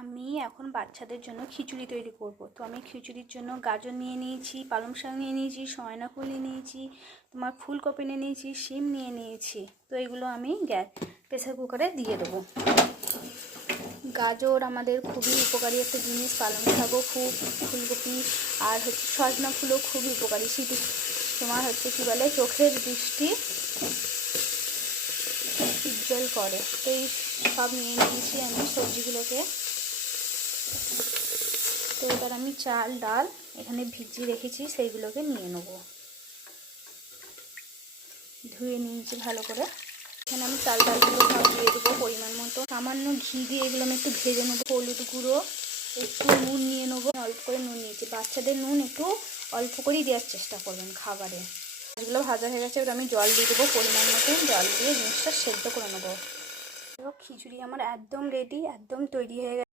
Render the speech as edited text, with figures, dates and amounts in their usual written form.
আমি এখন বাচ্চাদের জন্য খিচুড়ি তৈরি করব। তো আমি খিচুড়ির জন্য গাজর নিয়ে নিয়েছি, পালং শাক নিয়ে নিয়েছি, সয়না ফুল নিয়ে নিয়েছি, তোমার ফুলকপি নিয়ে নিয়েছি, শিম নিয়ে নিয়েছি। তো এগুলো আমি প্রেসার কুকারে দিয়ে দেবো। গাজর আমাদের খুবই উপকারী একটা জিনিস, পালং শাকও খুব, ফুলকপি আর সজনা ফুলও খুবই উপকারী। শীতের তোমার কী বলে, চোখের দৃষ্টি উজ্জ্বল করে। তো এই সব নিয়ে নিয়েছি আমি সবজিগুলোকে। তো এবার আমি চাল ডাল এখানে ভিজিয়ে রেখেছি, সেইগুলোকে নিয়ে নেব। ধুয়ে নিয়েছি ভালো করে। এখানে আমি চাল ডালগুলো সব দিয়ে দেবো পরিমাণ মতো। সামান্য ঘি দিয়ে এগুলো আমি একটু ভেজে নেবো। হলুদ গুঁড়ো, একটু নুন নিয়ে নেবো, অল্প করে নুন নিয়েছি। বাচ্চাদের নুন একটু অল্প করেই দেওয়ার চেষ্টা করবেন খাবারে। এগুলো ভাজা হয়ে গেছে, এবার আমি জল দিয়ে দেবো পরিমাণ মতো। জল দিয়ে জিনিসটা সেদ্ধ করে নেবো। খিচুড়ি আমার একদম রেডি, একদম তৈরি হয়ে গেছে।